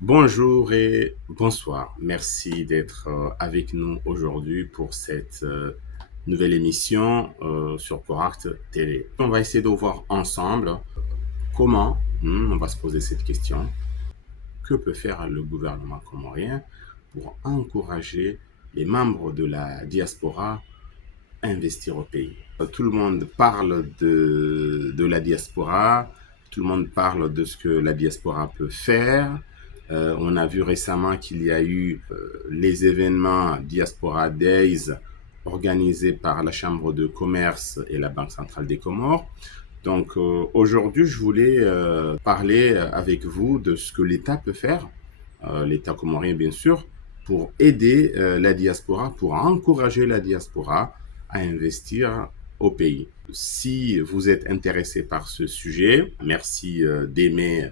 Bonjour et bonsoir. Merci d'être avec nous aujourd'hui pour cette nouvelle émission sur Coract TV. On va essayer de voir ensemble comment, on va se poser cette question, que peut faire le gouvernement comorien pour encourager les membres de la diaspora à investir au pays. Tout le monde parle de la diaspora, tout le monde parle de ce que la diaspora peut faire. On a vu récemment qu'il y a eu les événements Diaspora Days organisés par la Chambre de commerce et la Banque centrale des Comores. Donc aujourd'hui, je voulais parler avec vous de ce que l'État peut faire, l'État comorien bien sûr, pour aider la diaspora, pour encourager la diaspora à investir au pays. Si vous êtes intéressé par ce sujet, merci d'aimer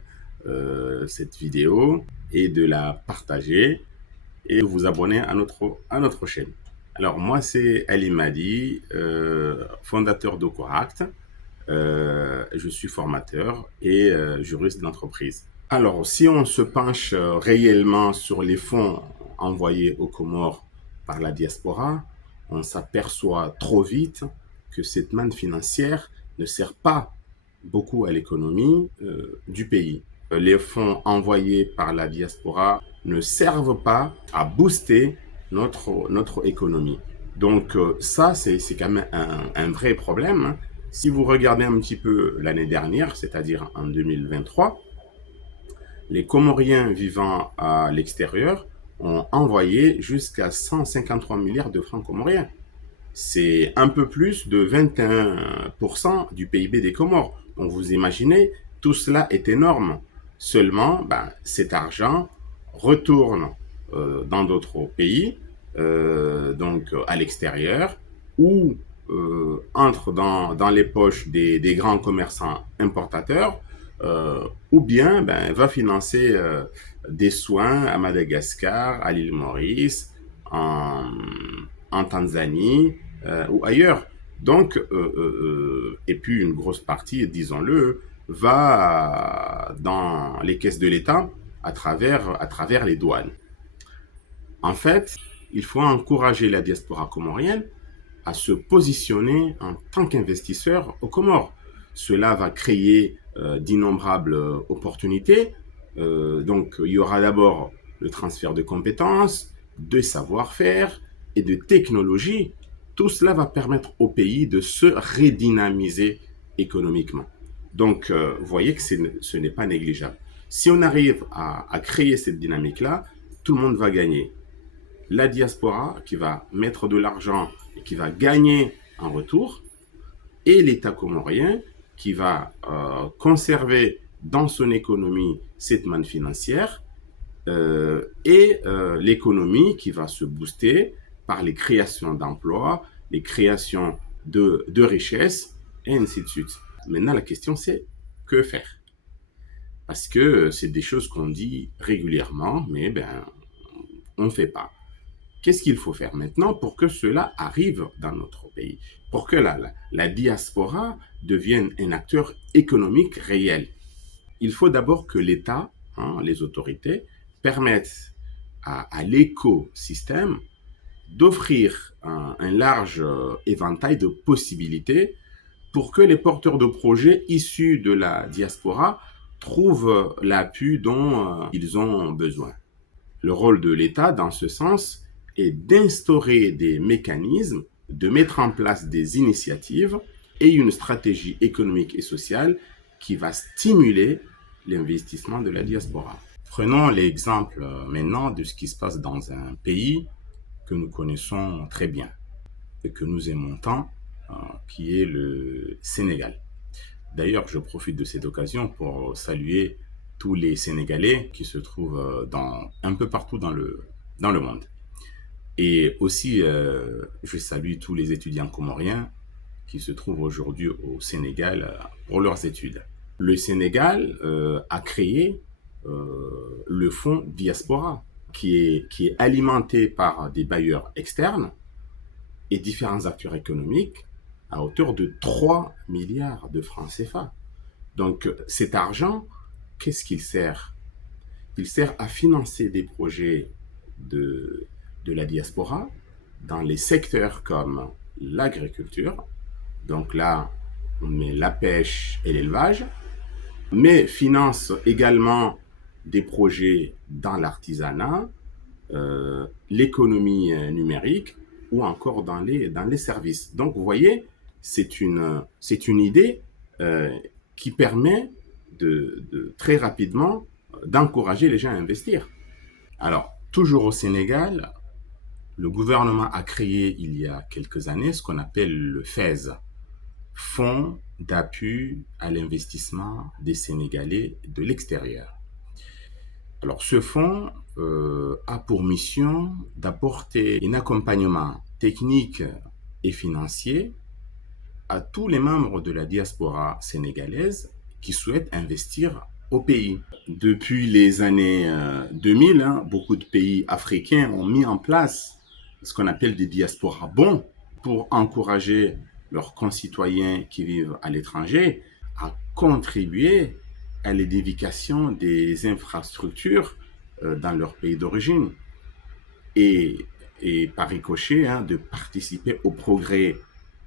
cette vidéo et de la partager et de vous abonner à notre chaîne. Alors moi c'est Ali Madi, fondateur d'Ocoract. Je suis formateur et juriste d'entreprise. Alors, si on se penche réellement sur les fonds envoyés aux Comores par la diaspora, on s'aperçoit trop vite que cette manne financière ne sert pas beaucoup à l'économie du pays. Les fonds envoyés par la diaspora ne servent pas à booster notre économie. Donc ça, c'est quand même un vrai problème, hein. Si vous regardez un petit peu l'année dernière, c'est-à-dire en 2023, les Comoriens vivant à l'extérieur ont envoyé jusqu'à 153 milliards de francs comoriens. C'est un peu plus de 21% du PIB des Comores. Donc vous imaginez, tout cela est énorme. Seulement, cet argent retourne dans d'autres pays, donc à l'extérieur, ou entre dans les poches des grands commerçants importateurs, ou bien va financer des soins à Madagascar, à l'île Maurice, en Tanzanie ou ailleurs. Donc, et puis une grosse partie, disons-le, va dans les caisses de l'État à travers les douanes. En fait, il faut encourager la diaspora comorienne à se positionner en tant qu'investisseur aux Comores. Cela va créer d'innombrables opportunités. Donc, il y aura d'abord le transfert de compétences, de savoir-faire et de technologie. Tout cela va permettre au pays de se redynamiser économiquement. Donc, vous voyez que ce n'est pas négligeable. Si on arrive à créer cette dynamique-là, tout le monde va gagner. La diaspora qui va mettre de l'argent et qui va gagner en retour, et l'État comorien qui va conserver dans son économie cette manne financière et l'économie qui va se booster par les créations d'emplois, les créations de richesses, et ainsi de suite. Maintenant, la question c'est que faire? Parce que c'est des choses qu'on dit régulièrement, mais on ne fait pas. Qu'est-ce qu'il faut faire maintenant pour que cela arrive dans notre pays? Pour que la diaspora devienne un acteur économique réel? Il faut d'abord que l'État, les autorités, permettent à l'écosystème d'offrir un large éventail de possibilités pour que les porteurs de projets issus de la diaspora trouvent l'appui dont ils ont besoin. Le rôle de l'État, dans ce sens, est d'instaurer des mécanismes, de mettre en place des initiatives et une stratégie économique et sociale qui va stimuler l'investissement de la diaspora. Prenons l'exemple maintenant de ce qui se passe dans un pays que nous connaissons très bien et que nous aimons tant, qui est le Sénégal. D'ailleurs, je profite de cette occasion pour saluer tous les Sénégalais qui se trouvent un peu partout dans le monde. Et aussi, je salue tous les étudiants comoriens qui se trouvent aujourd'hui au Sénégal pour leurs études. Le Sénégal a créé le fonds Diaspora, qui est alimenté par des bailleurs externes et différents acteurs économiques à hauteur de 3 milliards de francs CFA. Donc cet argent, qu'est-ce qu'il sert? Il sert à financer des projets de, de la diaspora dans les secteurs comme l'agriculture. Donc là, on met la pêche et l'élevage, mais finance également des projets dans l'artisanat, l'économie numérique ou encore dans les services. Donc, vous voyez, c'est une idée qui permet très rapidement d'encourager les gens à investir. Alors, toujours au Sénégal, le gouvernement a créé il y a quelques années ce qu'on appelle le FAISE, Fonds d'appui à l'investissement des Sénégalais de l'extérieur. Alors, ce fonds a pour mission d'apporter un accompagnement technique et financier à tous les membres de la diaspora sénégalaise qui souhaitent investir au pays. Depuis les années 2000, beaucoup de pays africains ont mis en place ce qu'on appelle des diasporas bons pour encourager leurs concitoyens qui vivent à l'étranger à contribuer à l'édification des infrastructures dans leur pays d'origine et, et par ricochet de participer au progrès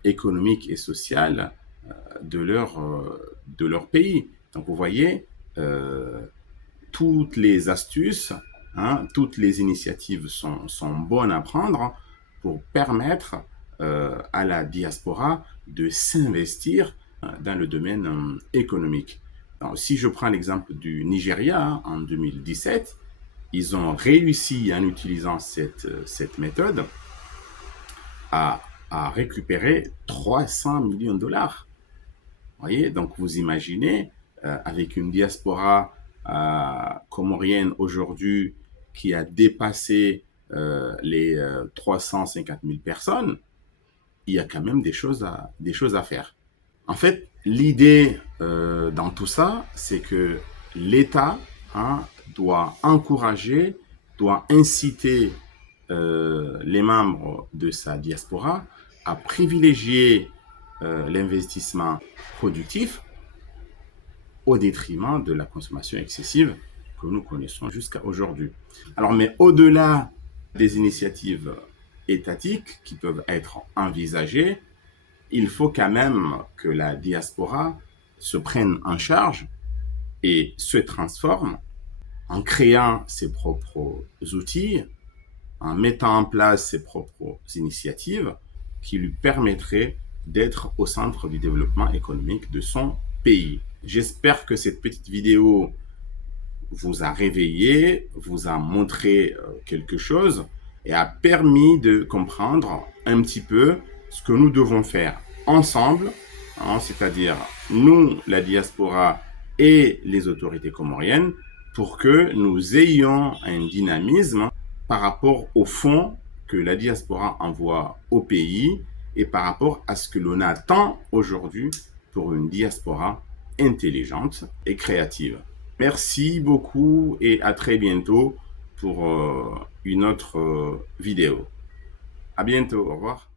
économique et social de leur pays. Donc vous voyez, euh, toutes les astuces, toutes les initiatives sont bonnes à prendre pour permettre à la diaspora de s'investir dans le domaine économique. Alors, si je prends l'exemple du Nigeria, en 2017, ils ont réussi en utilisant cette méthode à, à récupérer 300 millions de dollars. Vous voyez, donc vous imaginez, avec une diaspora comorienne aujourd'hui qui a dépassé les 350 000 personnes, il y a quand même des choses à faire. En fait, l'idée dans tout ça, c'est que l'État doit encourager, doit inciter les membres de sa diaspora à privilégier l'investissement productif au détriment de la consommation excessive que nous connaissons jusqu'à aujourd'hui. Alors, mais au-delà des initiatives étatiques qui peuvent être envisagées, il faut quand même que la diaspora se prenne en charge et se transforme en créant ses propres outils, en mettant en place ses propres initiatives qui lui permettraient d'être au centre du développement économique de son pays. J'espère que cette petite vidéo vous a réveillé, vous a montré quelque chose et a permis de comprendre un petit peu ce que nous devons faire ensemble, c'est-à-dire nous, la diaspora et les autorités comoriennes, pour que nous ayons un dynamisme par rapport aux fonds que la diaspora envoie au pays et par rapport à ce que l'on attend aujourd'hui pour une diaspora intelligente et créative. Merci beaucoup et à très bientôt pour une autre vidéo. À bientôt, au revoir.